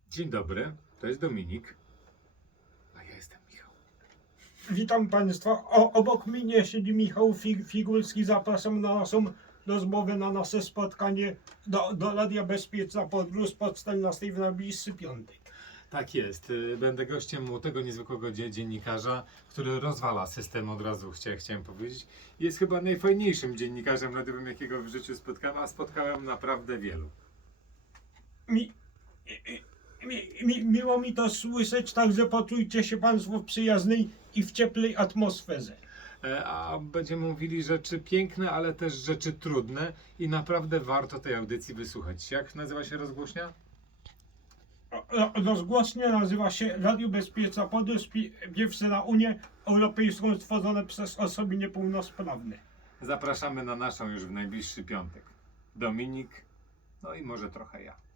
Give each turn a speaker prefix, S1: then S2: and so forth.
S1: Dzień dobry, to jest Dominik. A ja jestem Michał.
S2: Witam Państwa. Obok mnie siedzi Michał Figulski. Zapraszam na naszą rozmowę, na nasze spotkanie do Radia Bezpieczna Podróż po 14 w najbliższy piątek.
S1: Tak jest, będę gościem młodego, niezwykłego dziennikarza, który rozwala system od razu, chciałem powiedzieć. Jest chyba najfajniejszym dziennikarzem radiowym, jakiego w życiu spotkałem, a spotkałem naprawdę wielu.
S2: Miło mi to słyszeć, także poczujcie się Państwo w przyjaznej i w ciepłej atmosferze.
S1: A będziemy mówili rzeczy piękne, ale też rzeczy trudne i naprawdę warto tej audycji wysłuchać. Jak nazywa się rozgłośnia?
S2: Rozgłośnie nazywa się Radio Bezpieczna Podróż, pierwsze na Unię Europejską stworzone przez osoby niepełnosprawne.
S1: Zapraszamy na naszą już w najbliższy piątek. Dominik, no i może trochę ja.